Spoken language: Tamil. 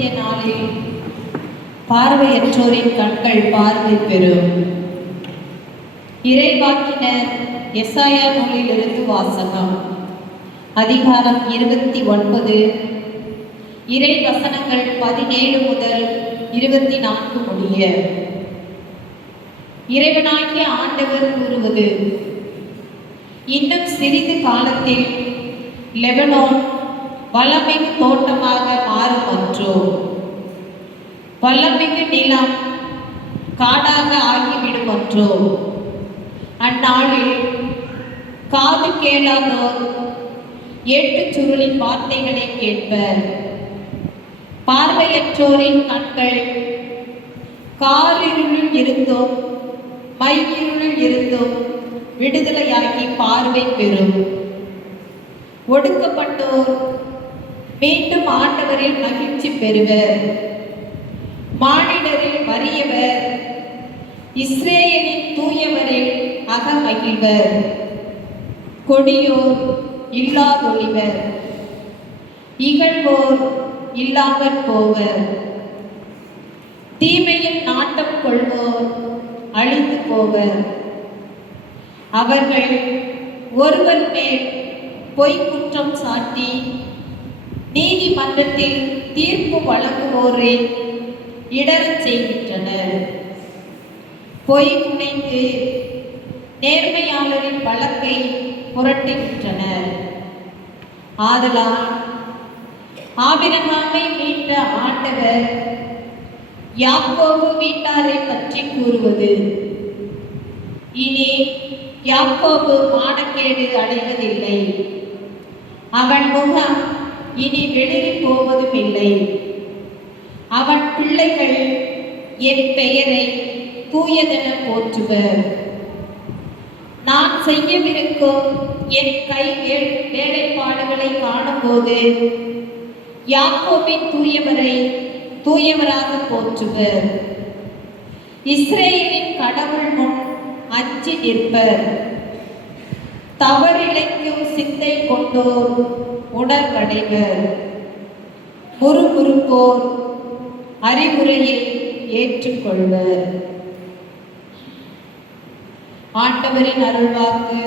இன்றைய நாளில் பார்வையற்றோரின் கண்கள் பார்வை பெறும். இறைவாக்கினர் எசாயா நூலிலிருந்து வாசகம். அதிகாரம் 29, இறை வசனங்கள் 17 முதல் 24 முடிய. இறைவனாகிய ஆண்டவர் கூறுவது: இன்னும் சிறிது காலத்தில் லெபனோன் வளமிகு தோட்டமாக மாறுமன்றோ? வளமிகு நிலம் காடாக ஆகிவிடுமன்றோ? அந்நாளில் காது கேளாதோர் ஏட்டுச் சுருளி வார்த்தைகளை கேட்பர். பார்வையற்றோரின் கண்கள் காரிருளில் இருந்தும் மையிருளில் இருந்தும் விடுதலையாகி பார்வை பெறும். ஒடுக்கப்பட்டோர் மீண்டும் ஆண்டவரில் மகிழ்ச்சி பெறுவர். மானிடரில் வறியவர் இஸ்ரேலின் தூயவரில் அகமகிழ்வர். கொடியோர் இல்லாதொழிவர், இகழ்வோர் இல்லாமற் போவர். தீமையில் நாட்டம் கொள்வோர் அழிந்து போவர். அவர்கள் ஒருவர் மேல் பொய் குற்றம் சாட்டி நீதிமன்றத்தில் தீர்ப்பு வழங்குவோரை இடரச் செய்கின்றனர். பொய் புனைந்து நேர்மையாளரின் வழக்கை புரட்டுகின்றனர். ஆதலால் ஆபிரகாமை மீட்ட ஆண்டவர் யாக்கோபு வீட்டாரை பற்றி கூறுவது: இனி யாக்கோபு மானக்கேடு அடைவதில்லை, அவன் முகம் இனி வெளிரி போவதும் இல்லை. அவன் பிள்ளைகள் என் பெயரை தூயதென போற்றுவர். நான் செய்யவிருக்கும் என் கை வேலைப்பாடுகளை காணும்போது யாக்கோபின் தூயவரை தூயவராக போற்றுவர். இஸ்ரேலின் கடவுள் முன் அஞ்சி நிற்பர். தவறிழைக்கும் சிந்தை கொண்டோர் உணர்வடைவர். முறுமுறுப்போர் அறிவுரையை ஏற்றுக்கொள்வர். ஆண்டவரின் அருள்வாக்கு.